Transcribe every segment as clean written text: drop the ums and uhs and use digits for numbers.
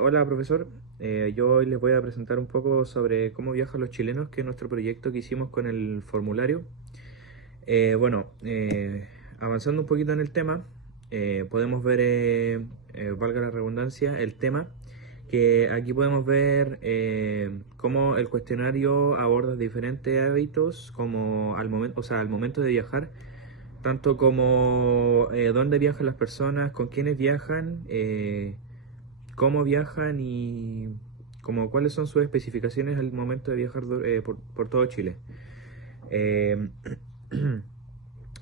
Hola profesor. Yo hoy les voy a presentar un poco sobre cómo viajan los chilenos, que es nuestro proyecto que hicimos con el formulario. Bueno, avanzando un poquito en el tema, podemos ver, valga la redundancia, el tema, que aquí podemos ver cómo el cuestionario aborda diferentes hábitos como al momento, o sea, al momento de viajar, tanto como dónde viajan las personas, con quiénes viajan, cómo viajan y como cuáles son sus especificaciones al momento de viajar por todo Chile. Eh,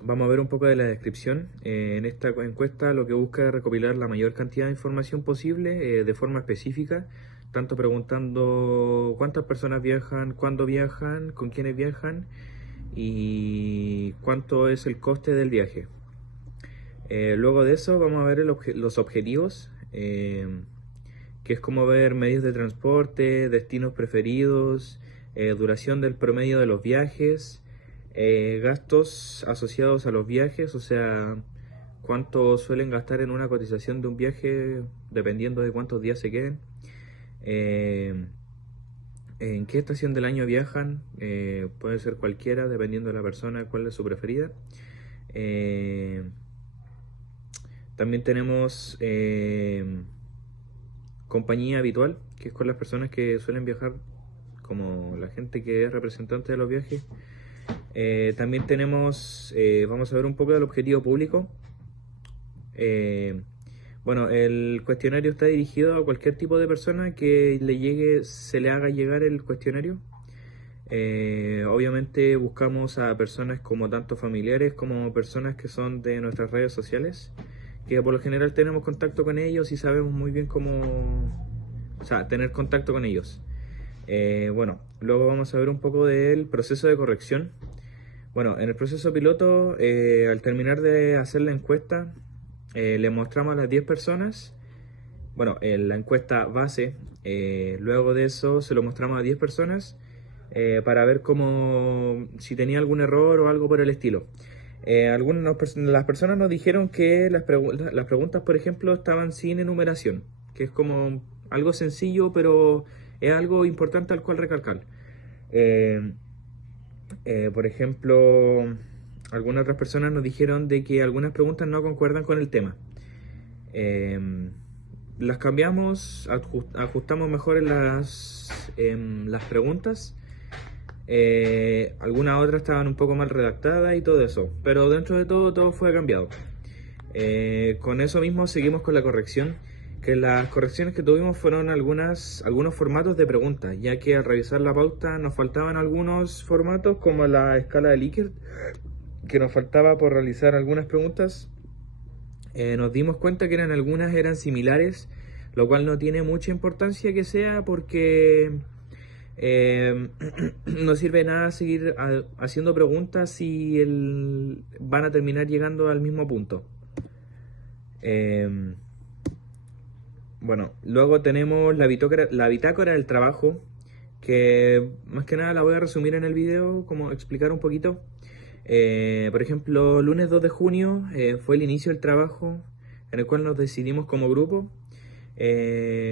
Vamos a ver un poco de la descripción. En esta encuesta lo que busca es recopilar la mayor cantidad de información posible de forma específica, tanto preguntando cuántas personas viajan, cuándo viajan, con quiénes viajan y cuánto es el coste del viaje. Luego de eso vamos a ver los objetivos, que es como ver medios de transporte, destinos preferidos, duración del promedio de los viajes, gastos asociados a los viajes, o sea, cuánto suelen gastar en una cotización de un viaje dependiendo de cuántos días se queden, eh, en qué estación del año viajan, puede ser cualquiera dependiendo de la persona, cuál es su preferida. Eh, También tenemos compañía habitual, que es con las personas que suelen viajar, como la gente que es representante de los viajes. También tenemos, vamos a ver un poco del objetivo público. Eh, bueno, el cuestionario está dirigido a cualquier tipo de persona que le llegue, se le haga llegar el cuestionario. Obviamente buscamos a personas como tanto familiares como personas que son de nuestras redes sociales, que por lo general tenemos contacto con ellos y sabemos muy bien cómo, o sea, tener contacto con ellos. Bueno, luego vamos a ver un poco del proceso de corrección. Bueno, en el proceso piloto, al terminar de hacer la encuesta, le mostramos a las 10 personas, bueno, en la encuesta base, luego de eso se lo mostramos a 10 personas para ver cómo, si tenía algún error o algo por el estilo. Las personas nos dijeron que las preguntas, por ejemplo, estaban sin enumeración, que es como algo sencillo, pero es algo importante al cual recalcar. Eh, por ejemplo, algunas otras personas nos dijeron de que algunas preguntas no concuerdan con el tema. Eh, las cambiamos, ajustamos mejor en las preguntas. Algunas otras estaban un poco mal redactadas y todo eso, pero dentro de todo, todo fue cambiado. Con eso mismo seguimos con la corrección, que las correcciones que tuvimos fueron algunos formatos de preguntas, ya que al revisar la pauta nos faltaban algunos formatos como la escala de Likert, que nos faltaba por realizar algunas preguntas. Nos dimos cuenta que algunas eran similares, lo cual no tiene mucha importancia que sea porque eh, no sirve de nada seguir haciendo preguntas si van a terminar llegando al mismo punto. Eh, bueno, luego tenemos la bitácora del trabajo, que más que nada la voy a resumir en el video, como explicar un poquito. Por ejemplo, lunes 2 de junio fue el inicio del trabajo en el cual nos decidimos como grupo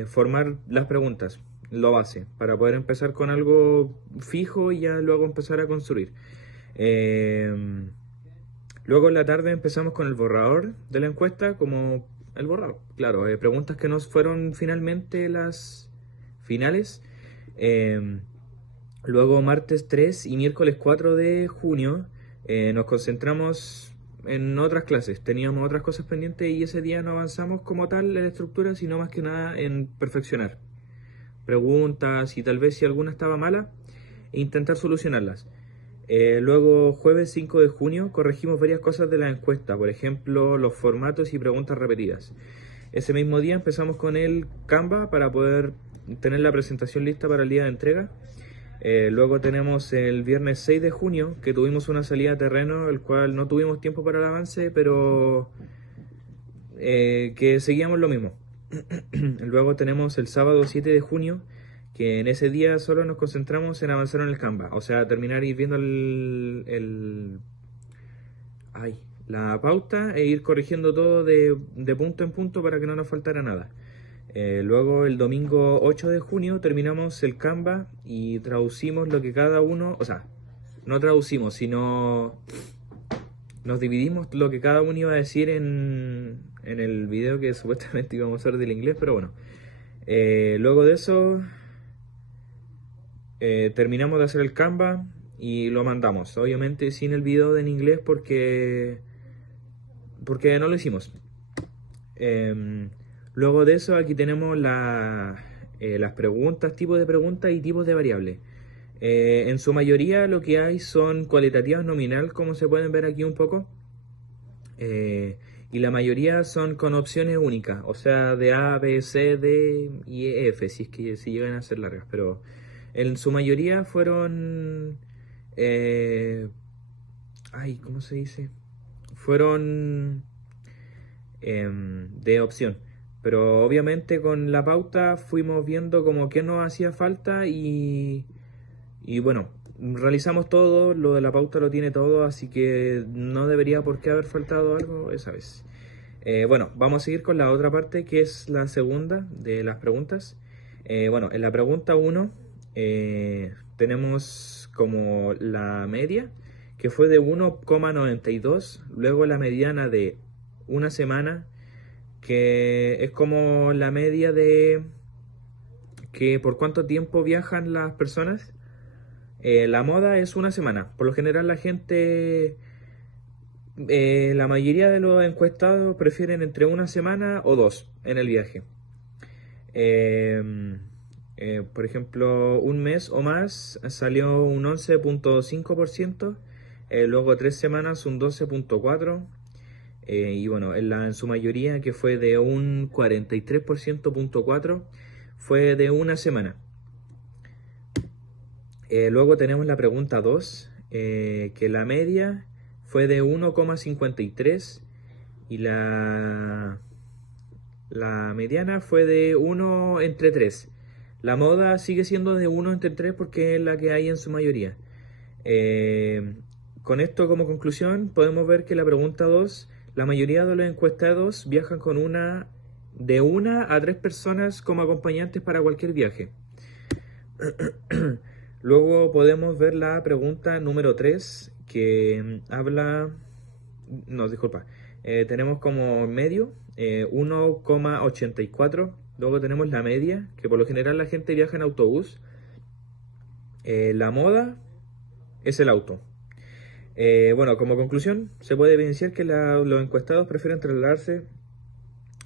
formar las preguntas, lo base, para poder empezar con algo fijo y ya luego empezar a construir. Eh, Luego en la tarde empezamos con el borrador de la encuesta, como el borrador, claro, preguntas que no fueron finalmente las finales. Eh, Luego martes 3 y miércoles 4 de junio nos concentramos en otras clases, teníamos otras cosas pendientes y ese día no avanzamos como tal en la estructura, sino más que nada en perfeccionar preguntas y tal vez si alguna estaba mala, e intentar solucionarlas. Luego, jueves 5 de junio, corregimos varias cosas de la encuesta, por ejemplo, los formatos y preguntas repetidas. Ese mismo día empezamos con el Canva para poder tener la presentación lista para el día de entrega. Luego tenemos el viernes 6 de junio, que tuvimos una salida a terreno, el cual no tuvimos tiempo para el avance, pero que seguíamos lo mismo. Luego tenemos el sábado 7 de junio, que en ese día solo nos concentramos en avanzar en el Canva, o sea, terminar ir viendo la pauta e ir corrigiendo todo de punto en punto para que no nos faltara nada. Luego el domingo 8 de junio terminamos el Canva y traducimos lo que cada uno, o sea, no traducimos, sino nos dividimos lo que cada uno iba a decir en el video que supuestamente íbamos a hacer del inglés, pero bueno. Luego de eso terminamos de hacer el Canva y lo mandamos, obviamente sin el video en inglés porque no lo hicimos. Luego de eso aquí tenemos las preguntas, tipos de preguntas y tipos de variables. En su mayoría lo que hay son cualitativas nominal, como se pueden ver aquí un poco. Y la mayoría son con opciones únicas, o sea, de A, B, C, D y E, F, si llegan a ser largas. Pero en su mayoría fueron... ¿cómo se dice? Fueron de opción. Pero obviamente con la pauta fuimos viendo como qué nos hacía falta y bueno, realizamos todo, lo de la pauta lo tiene todo, así que no debería por qué haber faltado algo esa vez. Bueno, vamos a seguir con la otra parte que es la segunda de las preguntas. Bueno, en la pregunta 1 tenemos como la media que fue de 1,92, luego la mediana de una semana, que es como la media de que por cuánto tiempo viajan las personas. La moda es una semana. Por lo general la gente, la mayoría de los encuestados prefieren entre una semana o dos en el viaje. Por ejemplo, un mes o más salió un 11,5%, luego 3 semanas un 12,4%. Y bueno, en su mayoría, que fue de un 43,4%, fue de una semana. Luego tenemos la pregunta 2, que la media fue de 1,53 y la mediana fue de 1 entre 3. La moda sigue siendo de 1 entre 3 porque es la que hay en su mayoría. Con esto como conclusión podemos ver que la pregunta 2, la mayoría de los encuestados viajan con de 1 a 3 personas como acompañantes para cualquier viaje. Luego podemos ver la pregunta número 3 que habla... No, disculpa. Tenemos como medio 1,84. Luego tenemos la media, que por lo general la gente viaja en autobús. La moda es el auto. Bueno, como conclusión, se puede evidenciar que los encuestados prefieren trasladarse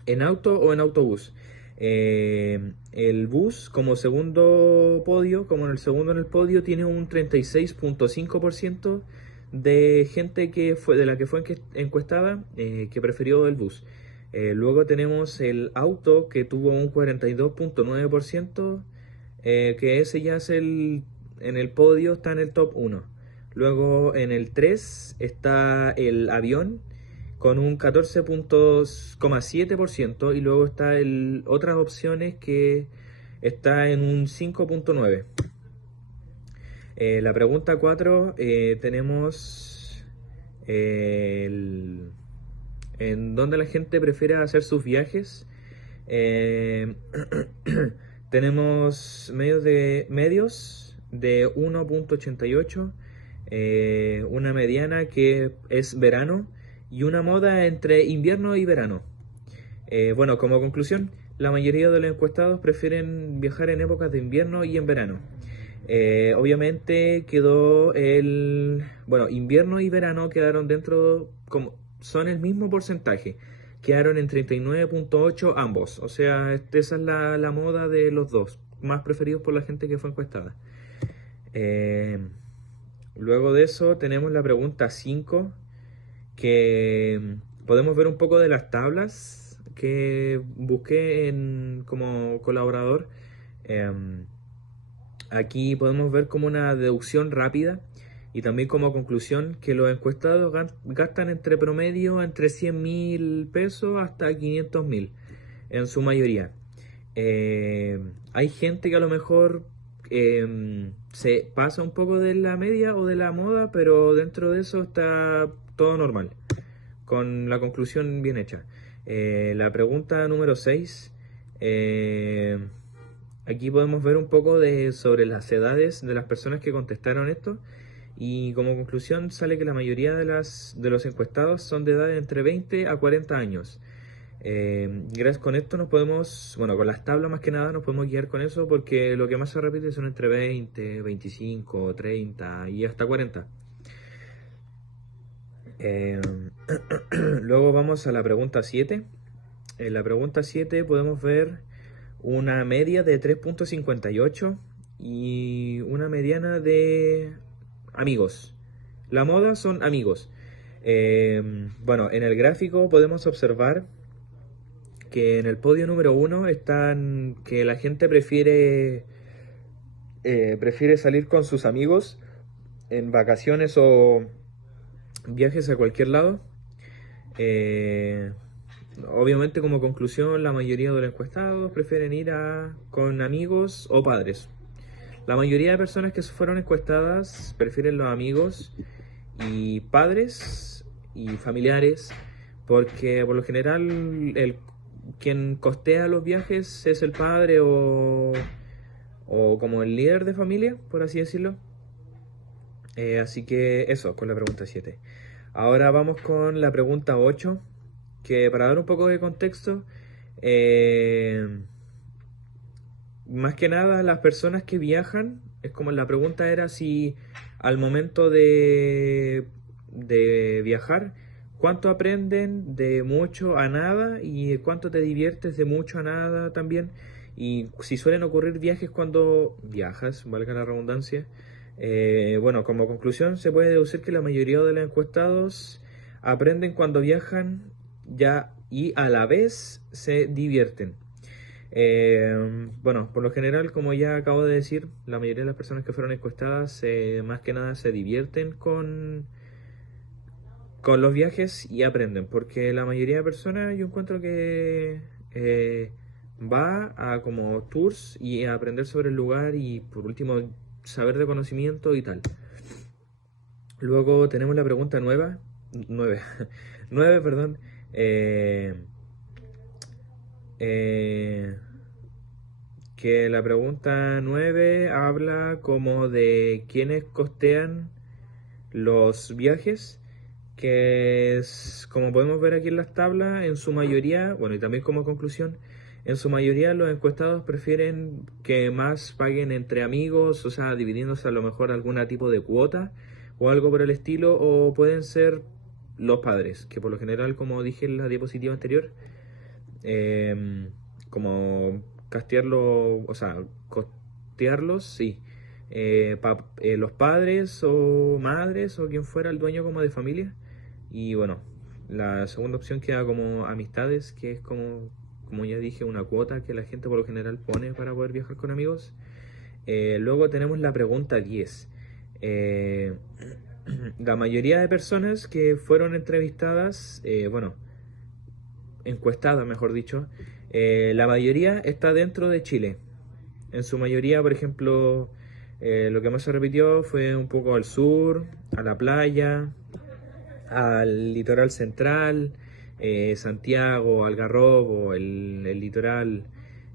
en auto o en autobús. El bus como segundo podio, como en el segundo en el podio, tiene un 36,5% de gente de la que fue encuestada que prefirió el bus. Luego tenemos el auto que tuvo un 42,9%, que ese ya es en el podio, está en el top 1. Luego en el 3 está el avión con un 14,7% y luego está otras opciones que está en un 5,9%. La pregunta 4 tenemos en dónde la gente prefiere hacer sus viajes. Tenemos medios de 1,88, una mediana que es verano y una moda entre invierno y verano. Bueno, como conclusión, la mayoría de los encuestados prefieren viajar en épocas de invierno y en verano. Obviamente quedó bueno, invierno y verano quedaron dentro, son el mismo porcentaje, quedaron en 39,8 ambos, o sea, esa es la moda de los dos, más preferidos por la gente que fue encuestada. Luego de eso tenemos la pregunta 5, que podemos ver un poco de las tablas que busqué como colaborador. Aquí podemos ver como una deducción rápida y también como conclusión que los encuestados gastan entre promedio entre 100.000 pesos hasta 500.000 en su mayoría. Hay gente que a lo mejor se pasa un poco de la media o de la moda, pero dentro de eso está todo normal, con la conclusión bien hecha. La pregunta número 6 Aquí podemos ver un poco sobre las edades de las personas que contestaron esto. Y como conclusión sale que la mayoría de los encuestados son de edad de entre 20 a 40 años. Gracias con esto nos podemos, bueno, con las tablas más que nada nos podemos guiar con eso porque lo que más se repite son entre 20, 25, 30 y hasta 40. Luego vamos a la pregunta 7. En la pregunta 7 podemos ver una media de 3.58 y una mediana de amigos. La moda son amigos. Bueno, en el gráfico podemos observar que en el podio número 1 están que la gente prefiere salir con sus amigos en vacaciones o viajes a cualquier lado. Obviamente, como conclusión, la mayoría de los encuestados prefieren ir con amigos o padres. La mayoría de personas que fueron encuestadas prefieren los amigos y padres y familiares, porque por lo general quien costea los viajes es el padre o como el líder de familia, por así decirlo. Así que eso, con la pregunta 7. Ahora vamos con la pregunta 8, que para dar un poco de contexto, más que nada las personas que viajan, es como la pregunta era si al momento de viajar, ¿cuánto aprenden de mucho a nada y cuánto te diviertes de mucho a nada también? Y si suelen ocurrir viajes cuando viajas, valga la redundancia. Bueno, como conclusión se puede deducir que la mayoría de los encuestados aprenden cuando viajan ya y a la vez se divierten. Bueno, por lo general, como ya acabo de decir, la mayoría de las personas que fueron encuestadas más que nada se divierten con los viajes y aprenden, porque la mayoría de personas yo encuentro que va a como tours y a aprender sobre el lugar y por último saber de conocimiento y tal. Luego tenemos la pregunta 9, 9, perdón. Que la pregunta 9 habla como de quiénes costean los viajes, que es, como podemos ver aquí en las tablas, en su mayoría, bueno, y también como conclusión, en su mayoría los encuestados prefieren que más paguen entre amigos, o sea, dividiéndose a lo mejor algún tipo de cuota o algo por el estilo, o pueden ser los padres, que por lo general, como dije en la diapositiva anterior, como castearlo, o sea, costearlos, sí. Los padres o madres o quien fuera el dueño como de familia. Y bueno, la segunda opción queda como amistades, que es como ya dije, una cuota que la gente por lo general pone para poder viajar con amigos. Luego tenemos la pregunta 10. La mayoría de personas que fueron entrevistadas, bueno, encuestadas mejor dicho, la mayoría está dentro de Chile. En su mayoría, por ejemplo, lo que más se repitió fue un poco al sur, a la playa, al litoral central, Santiago, Algarrobo, el litoral,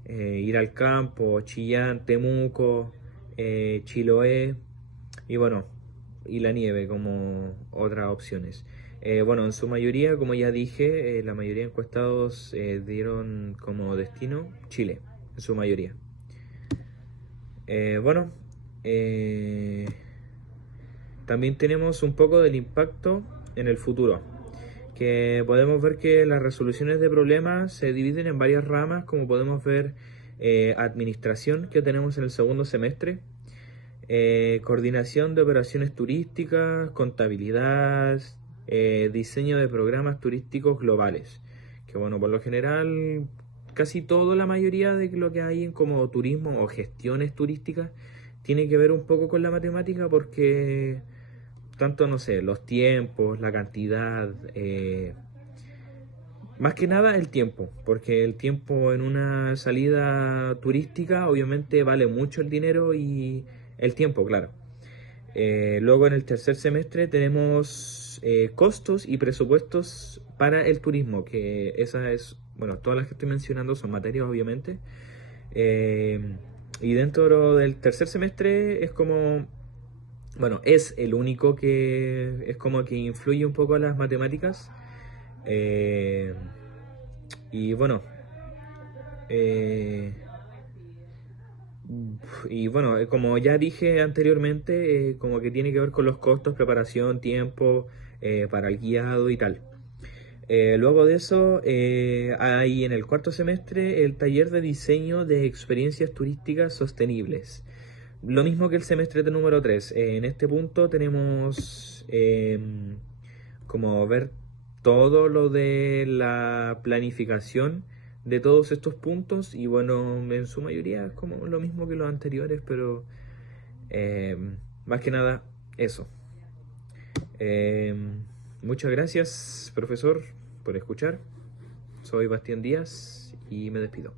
ir al campo, Chillán, Temuco, Chiloé y bueno, y la nieve como otras opciones. Bueno, en su mayoría, como ya dije, la mayoría de encuestados dieron como destino Chile, en su mayoría. Bueno, también tenemos un poco del impacto en el futuro, que podemos ver que las resoluciones de problemas se dividen en varias ramas, como podemos ver administración, que tenemos en el segundo semestre, coordinación de operaciones turísticas, contabilidad, diseño de programas turísticos globales, que bueno, por lo general casi todo, la mayoría de lo que hay en como turismo o gestiones turísticas tiene que ver un poco con la matemática, porque tanto, no sé, los tiempos, la cantidad, más que nada el tiempo, porque el tiempo en una salida turística obviamente vale mucho el dinero y el tiempo, claro. Luego en el tercer semestre tenemos costos y presupuestos para el turismo, que esa es, bueno, todas las que estoy mencionando son materias obviamente. Y dentro del tercer semestre es como, bueno, es el único que es como que influye un poco a las matemáticas. Eh, y bueno, eh, como ya dije anteriormente, como que tiene que ver con los costos, preparación, tiempo para el guiado y tal. Luego de eso, hay en el cuarto semestre el taller de diseño de experiencias turísticas sostenibles. Lo mismo que el semestre de número 3. En este punto tenemos como ver todo lo de la planificación de todos estos puntos y bueno, en su mayoría es como lo mismo que los anteriores, pero eh, más que nada eso. Eh, Muchas gracias, profesor, por escuchar. Soy Bastián Díaz y me despido.